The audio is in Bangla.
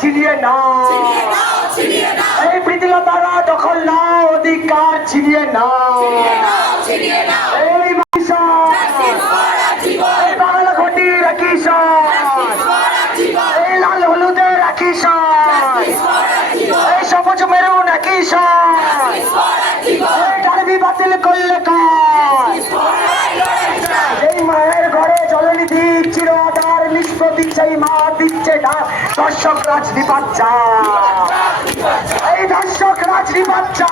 ছিনিয়ে নাও, এই প্রীতিলতারা দখল নাও, অধিকার ছিনিয়ে নাও, এই এই বাংলা ঘটির কিশোর, এই লাল হলুদের কিশোর, এই সবুজ মেরুন কিশোর, এই ডারবি বাতিল করলে কাজ, এই মায়ের ঘরে জলনিধি চিরদার নিষ্প্রতীক সেই মা দিচ্ছে না দর্শক রাজনী বাচ্চা, এই দর্শক রাজনী বাচ্চা।